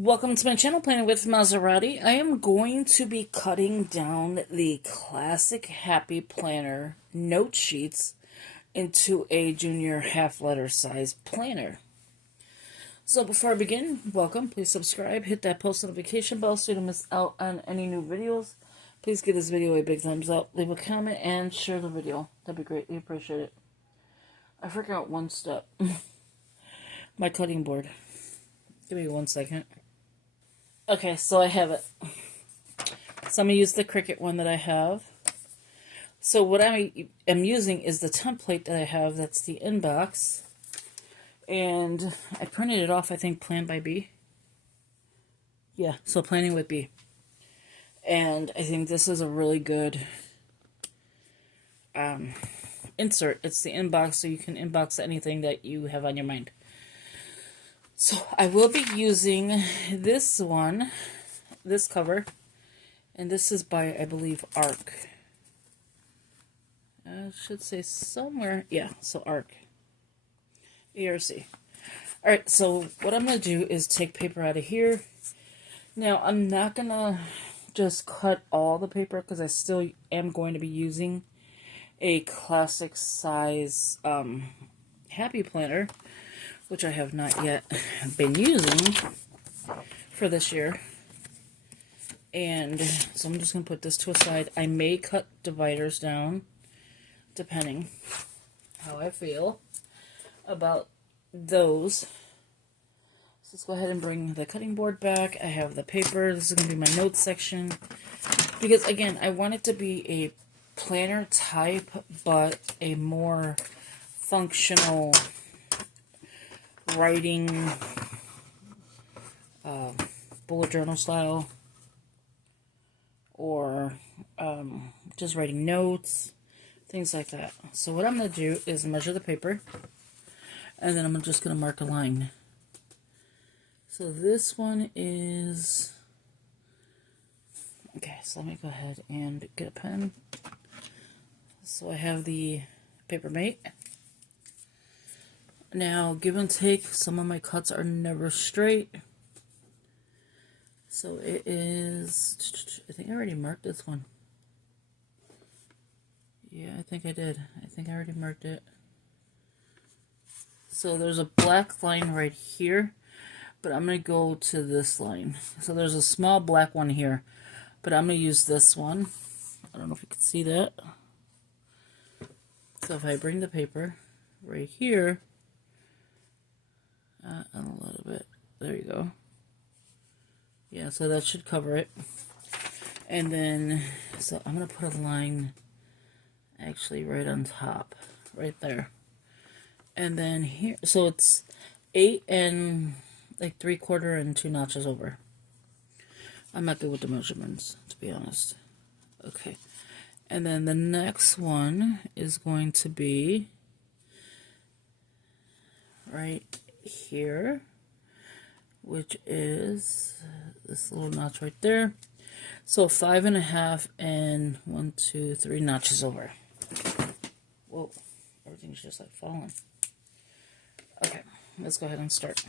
Welcome to my channel, Planning with Maserati. I am going to be cutting down the classic Happy Planner note sheets into a junior half-letter size planner. So before I begin, welcome. Please subscribe, hit that post notification bell so you don't miss out on any new videos. Please give this video a big thumbs up, leave a comment, and share the video. That'd be great. We appreciate it. I forgot one step. My cutting board. Give me 1 second. Okay, so I have it. So I'm going to use the Cricut one that I have. So what I am using is the template that I have. That's the inbox. And I printed it off, I think, Plan by B. Yeah, so Planning with B. And I think this is a really good insert. It's the inbox, so you can inbox anything that you have on your mind. So I will be using this one, this cover, and this is by, I believe, ARC. I should say somewhere, yeah, so ARC. ARC. Alright, so what I'm going to do is take paper out of here. Now, I'm not going to just cut all the paper because I still am going to be using a classic size Happy Planner, which I have not yet been using for this year. And so I'm just going to put this to a side. I may cut dividers down, depending how I feel about those. So let's go ahead and bring the cutting board back. I have the paper. This is going to be my notes section. Because, again, I want it to be a planner type, but a more functional writing, bullet journal style, or just writing notes, things like that. So what I'm going to do is measure the paper, and then I'm just going to mark a line. So this one is, okay, so let me go ahead and get a pen. So I have the Papermate. Now, give and take, some of my cuts are never straight. So it is, I think I already marked this one. Yeah, I think I did. I think I already marked it. So there's a black line right here, but I'm going to go to this line. So there's a small black one here, but I'm going to use this one. I don't know if you can see that. So if I bring the paper right here, and a little bit. There you go. Yeah, so that should cover it. And then, so I'm going to put a line actually right on top. Right there. And then here, so it's 8 and like 3/4 and 2 notches over. I'm not good with the measurements, to be honest. Okay. And then the next one is going to be right here, which is this little notch right there. So 5.5 and 1, 2, 3 notches over. Whoa, everything's just like falling. Okay, let's go ahead and start.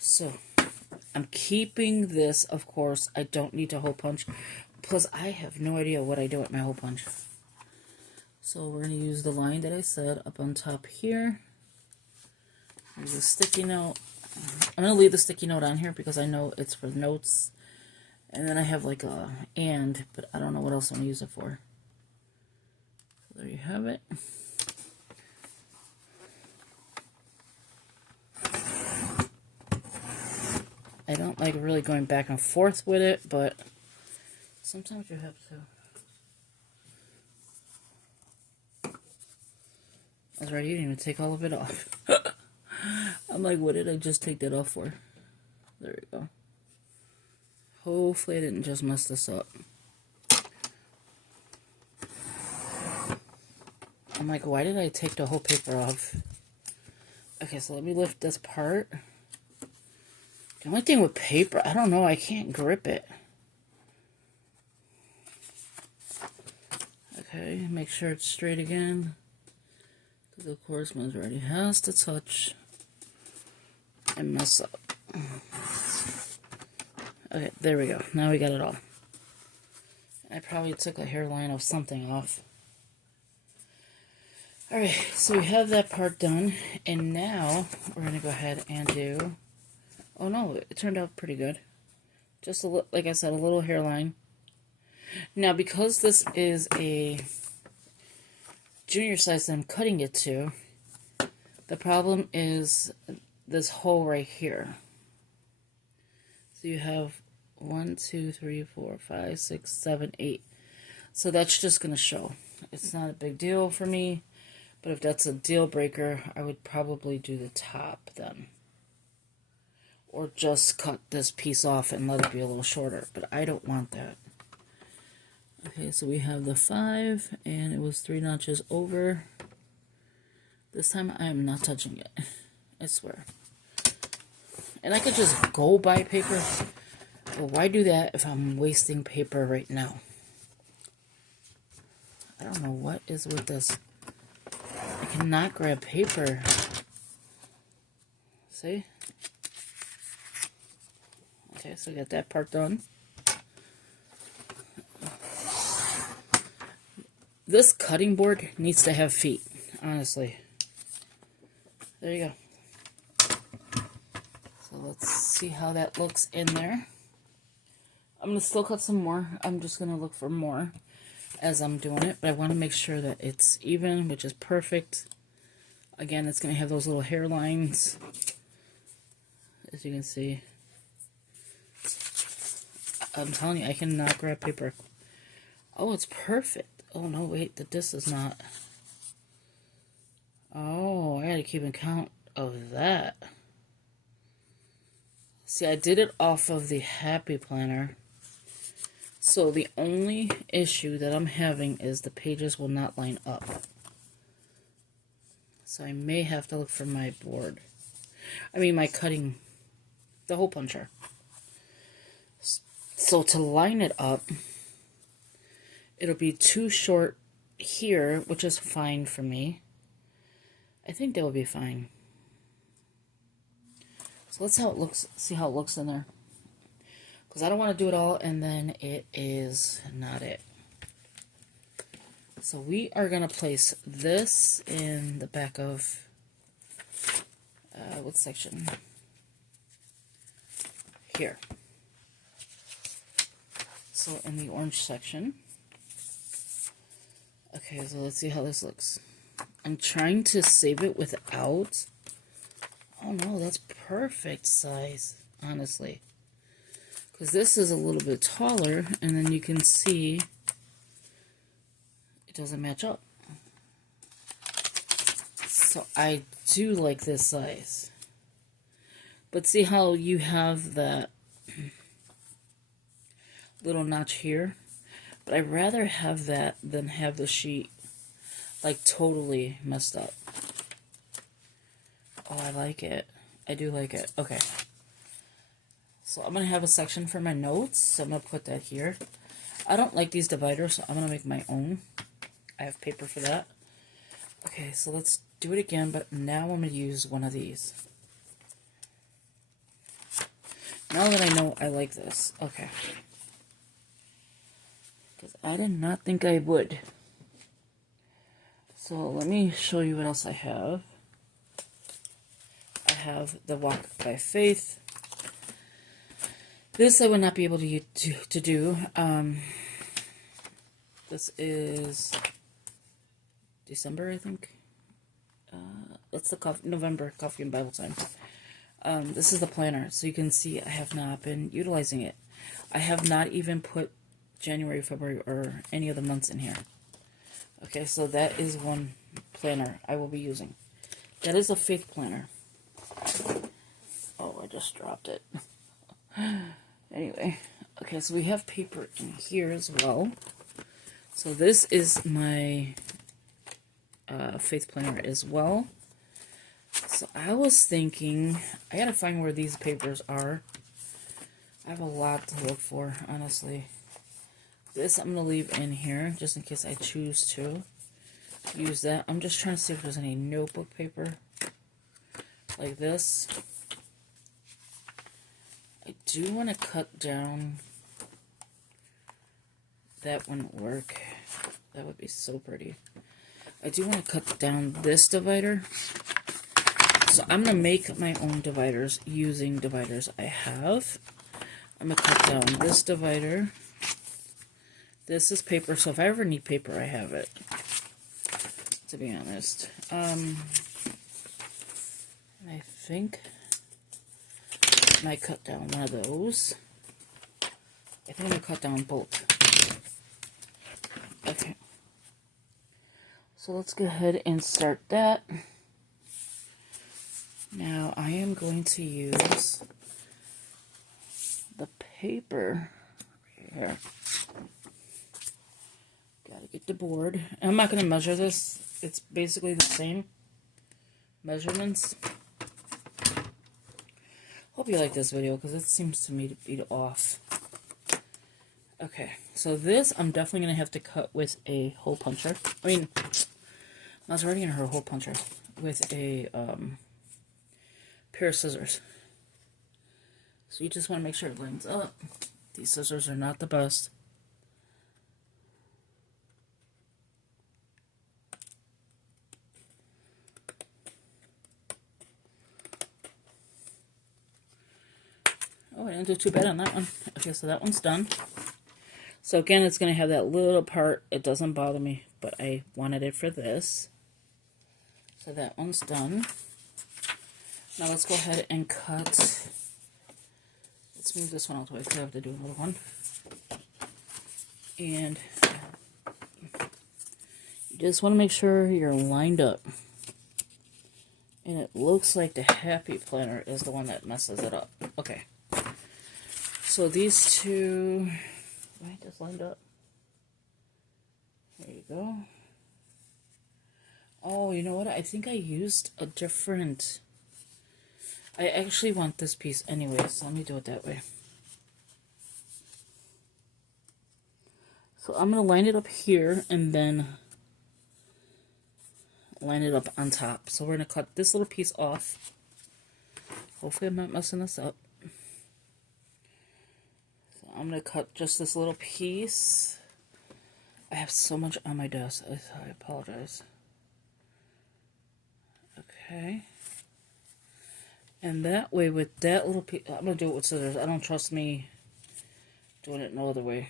So I'm keeping this, of course. I don't need to hole punch, plus I have no idea what I do with my hole punch. So we're going to use the line that I said up on top here. There's a sticky note. I'm going to leave the sticky note on here because I know it's for notes. And then I have like a and, but I don't know what else I'm going to use it for. So there you have it. I don't like really going back and forth with it, but sometimes you have to. That's right, you didn't even take all of it off. I'm like, what did I just take that off for? There we go. Hopefully I didn't just mess this up. I'm like, why did I take the whole paper off? Okay, so let me lift this part. The only thing with paper, I don't know, I can't grip it. Okay, make sure it's straight again. Because of course Maserati has to touch and mess up. Okay, there we go. Now we got it all. I probably took a hairline of something off. Alright, so we have that part done, and now we're going to go ahead and do... Oh no, it turned out pretty good. Just, like I said, a little hairline. Now, because this is a junior size that I'm cutting it to, the problem is this hole right here. So you have 1, 2, 3, 4, 5, 6, 7, 8. So that's just going to show. It's not a big deal for me. But if that's a deal breaker, I would probably do the top then. Or just cut this piece off and let it be a little shorter. But I don't want that. Okay, so we have the 5, and it was 3 notches over. This time I am not touching it. I swear. And I could just go buy paper. But why do that if I'm wasting paper right now? I don't know what is with this. I cannot grab paper. See? Okay, so we got that part done. This cutting board needs to have feet, honestly. There you go. So let's see how that looks in there. I'm going to still cut some more. I'm just going to look for more as I'm doing it, but I want to make sure that it's even, which is perfect. Again, it's going to have those little hairlines, as you can see. I'm telling you, I cannot grab paper. Oh, it's perfect. Oh, no, wait, this is not. Oh, I gotta keep in count of that. See, I did it off of the Happy Planner. So the only issue that I'm having is the pages will not line up. So I may have to look for my board. I mean my cutting, the hole puncher. So to line it up, it'll be too short here, which is fine for me. I think that would be fine. So let's see how it looks in there. Because I don't want to do it all and then it is not it. So we are going to place this in the back of, what section? Here. So in the orange section. Okay, so let's see how this looks. I'm trying to save it without. Oh no, that's perfect size, honestly. Because this is a little bit taller, and then you can see it doesn't match up. So I do like this size. But see how you have that little notch here? But I'd rather have that than have the sheet like totally messed up. Oh, I like it. I do like it. Okay. So I'm going to have a section for my notes. So I'm going to put that here. I don't like these dividers, so I'm going to make my own. I have paper for that. Okay, so let's do it again, but now I'm going to use one of these. Now that I know I like this. Okay. Because I did not think I would. So let me show you what else I have. I have the Walk by Faith. This I would not be able to do. This is December, I think. It's the November Coffee and Bible Time. This is the planner, so you can see I have not been utilizing it. I have not even put January, February, or any of the months in here. Okay, so that is one planner I will be using. That is a faith planner. Oh, I just dropped it. Anyway, okay, so we have paper in here as well. So this is my faith planner as well. So I was thinking, I gotta find where these papers are. I have a lot to look for, honestly. This I'm gonna leave in here, just in case I choose to use that. I'm just trying to see if there's any notebook paper like this. I do want to cut down. That wouldn't work. That would be so pretty. I do want to cut down this divider. So I'm going to make my own dividers using dividers I have. I'm going to cut down this divider. This is paper, so if I ever need paper, I have it. To be honest. And I think I might cut down one of those. I think I'm going to cut down both. Okay. So let's go ahead and start that. Now I am going to use the paper right here. Gotta get the board. And I'm not going to measure this. It's basically the same measurements. Hope you like this video because it seems to me to be off. Okay, so this I'm definitely going to have to cut with a hole puncher. I mean, I was already in her hole puncher with a pair of scissors. So you just want to make sure it lines up. These scissors are not the best. Oh, I didn't do too bad on that one. Okay, so that one's done. So again, it's going to have that little part. It doesn't bother me, but I wanted it for this. So that one's done. Now let's go ahead and cut. Let's move this one out of the way because I have to do another one. And you just want to make sure you're lined up. And it looks like the Happy Planner is the one that messes it up. Okay. So these two, right, just lined up. There you go. Oh, you know what? I think I used a different... I actually want this piece anyway, so let me do it that way. So I'm going to line it up here and then line it up on top. So we're going to cut this little piece off. Hopefully I'm not messing this up. So I'm going to cut just this little piece. I have so much on my desk. I apologize. Okay. And that way, with that little piece, I'm going to do it with scissors. I don't trust me doing it no other way.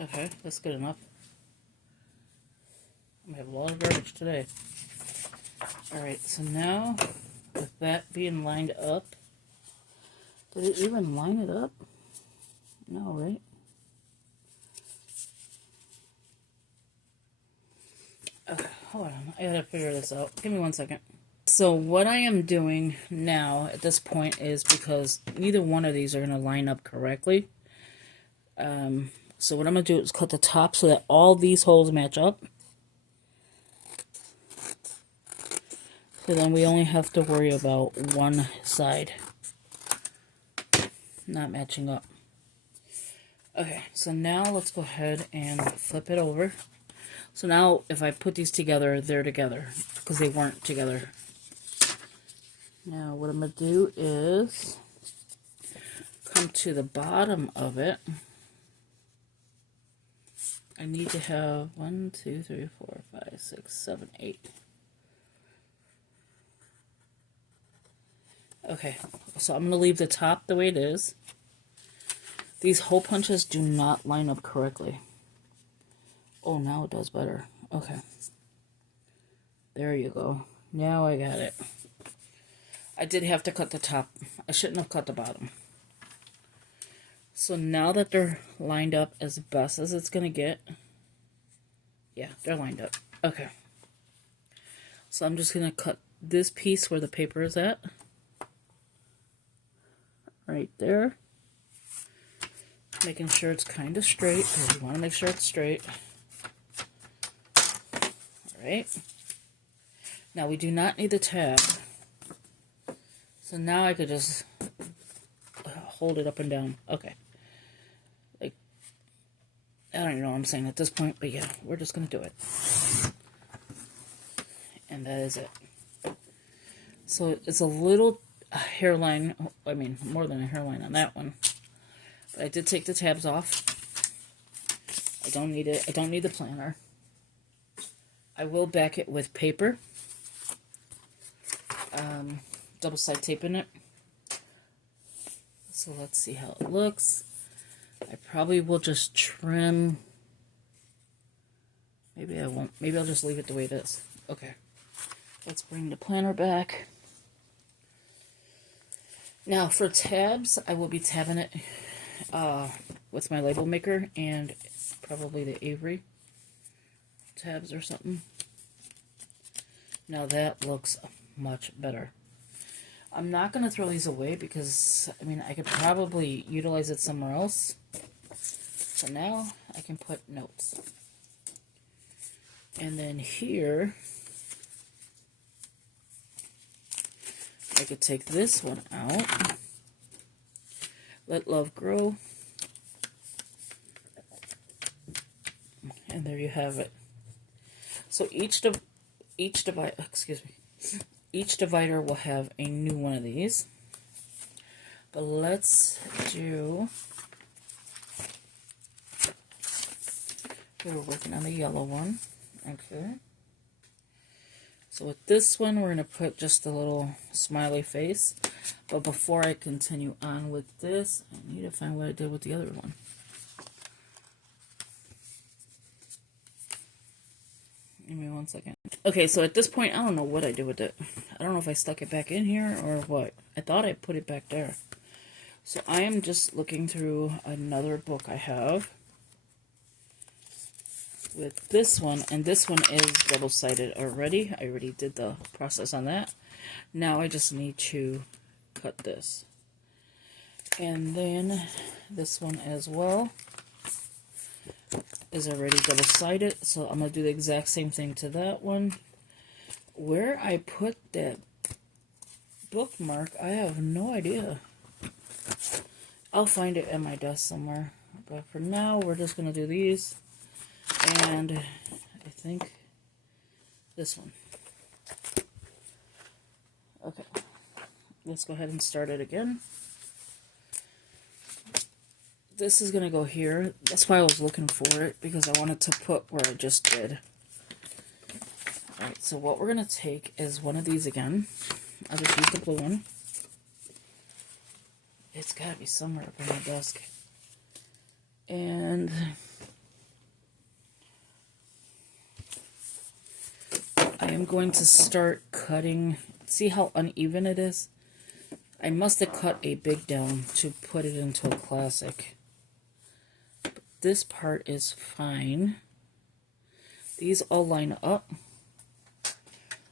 Okay, that's good enough. I'm going to have a lot of garbage today. Alright, so now, with that being lined up, did it even line it up? No, right? Okay, hold on. I gotta figure this out. Give me 1 second. So what I am doing now at this point is because neither one of these are going to line up correctly. So what I'm going to do is cut the top so that all these holes match up. So then we only have to worry about one side not matching up. Okay, so now let's go ahead and flip it over. So now if I put these together, they're together because they weren't together. Now what I'm going to do is come to the bottom of it. I need to have 1, 2, 3, 4, 5, 6, 7, 8. Okay, so I'm going to leave the top the way it is. These hole punches do not line up correctly. Oh, now it does better. Okay. There you go. Now I got it. I did have to cut the top. I shouldn't have cut the bottom. So now that they're lined up as best as it's going to get. Yeah, they're lined up. Okay. So I'm just going to cut this piece where the paper is at. Right there. Making sure it's kind of straight, because you want to make sure it's straight. Alright. Now we do not need the tab. So now I could just hold it up and down. Okay. Like, I don't even know what I'm saying at this point, but yeah, we're just going to do it. And that is it. So it's a little hairline, I mean, more than a hairline on that one. But I did take the tabs off. I don't need it. I don't need the planner. I will back it with paper. Double side taping it. So let's see how it looks. I probably will just trim. Maybe I won't. Maybe I'll just leave it the way it is. Okay. Let's bring the planner back. Now for tabs, I will be tabbing it with my label maker and probably the Avery tabs or something. Now that looks much better. I'm not going to throw these away because, I mean, I could probably utilize it somewhere else. So now I can put notes. And then here, I could take this one out. Let Love Grow. And there you have it. So each divider will have a new one of these. But let's do, we're working on the yellow one. Okay. So with this one, we're going to put just a little smiley face. But before I continue on with this, I need to find what I did with the other one. Give me 1 second. Okay, so at this point, I don't know what I did with it. I don't know if I stuck it back in here or what. I thought I put it back there. So I am just looking through another book I have with this one, and this one is double-sided already. I already did the process on that. Now I just need to cut this. And then this one as well is already double-sided, so I'm going to do the exact same thing to that one. Where I put that bookmark, I have no idea. I'll find it at my desk somewhere. But for now, we're just going to do these. And I think this one. Okay. Let's go ahead and start it again. This is going to go here. That's why I was looking for it, because I wanted to put where I just did. Alright, so what we're going to take is one of these again. I'll just use the blue one. It's got to be somewhere up on my desk. And I am going to start cutting. See how uneven it is? I must have cut a big down to put it into a classic. But this part is fine. These all line up.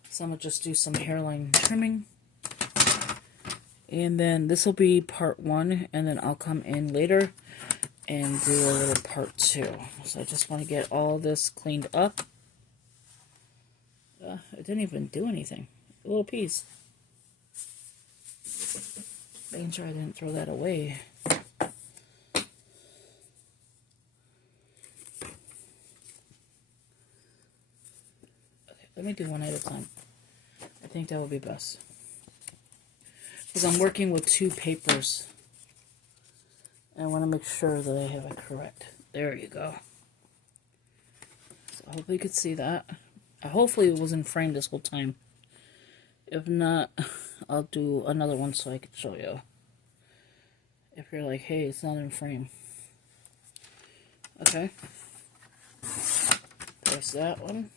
So I'm going to just do some hairline trimming. And then this will be part 1, and then I'll come in later and do a little part 2. So I just want to get all this cleaned up. It didn't even do anything. A little piece. Making sure I didn't throw that away. Okay, let me do one at a time. I think that would be best. Because I'm working with 2 papers. And I want to make sure that I have it correct. There you go. So hopefully you could see that. Hopefully it was in frame this whole time. If not, I'll do another one so I can show you. If you're like, hey, it's not in frame. Okay. There's that one.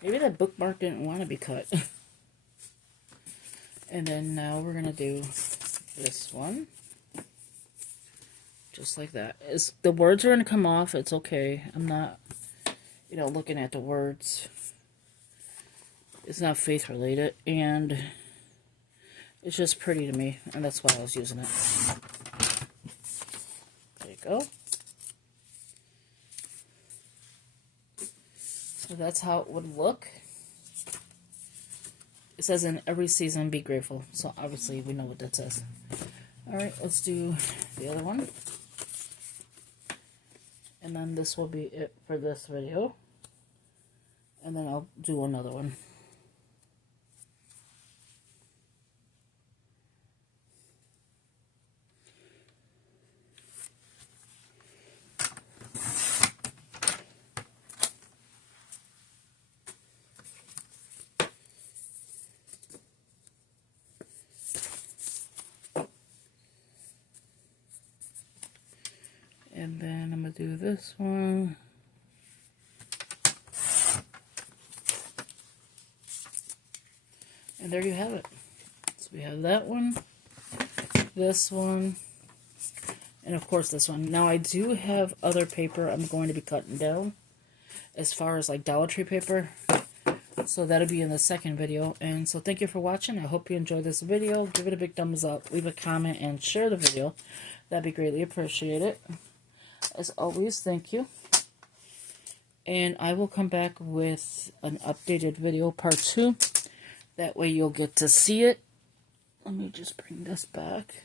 Maybe that bookmark didn't want to be cut. And then now we're going to do this one. Just like that. The words are going to come off. It's okay. I'm not, looking at the words. It's not faith related. And it's just pretty to me. And that's why I was using it. There you go. So that's how it would look. It says in every season, be grateful. So obviously we know what that says. Alright, let's do the other one. And then this will be it for this video. And then I'll do another one. And then I'm going to do this one. And there you have it. So we have that one, this one, and of course this one. Now I do have other paper I'm going to be cutting down as far as like Dollar Tree paper. So that'll be in the second video. And so thank you for watching. I hope you enjoyed this video. Give it a big thumbs up, leave a comment, and share the video. That'd be greatly appreciated. As always, thank you. And I will come back with an updated video, part 2. That way you'll get to see it. Let me just bring this back.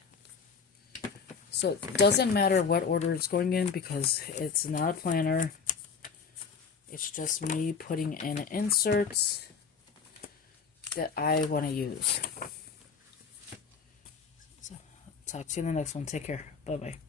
So it doesn't matter what order it's going in because it's not a planner. It's just me putting in inserts that I want to use. So, talk to you in the next one. Take care. Bye-bye.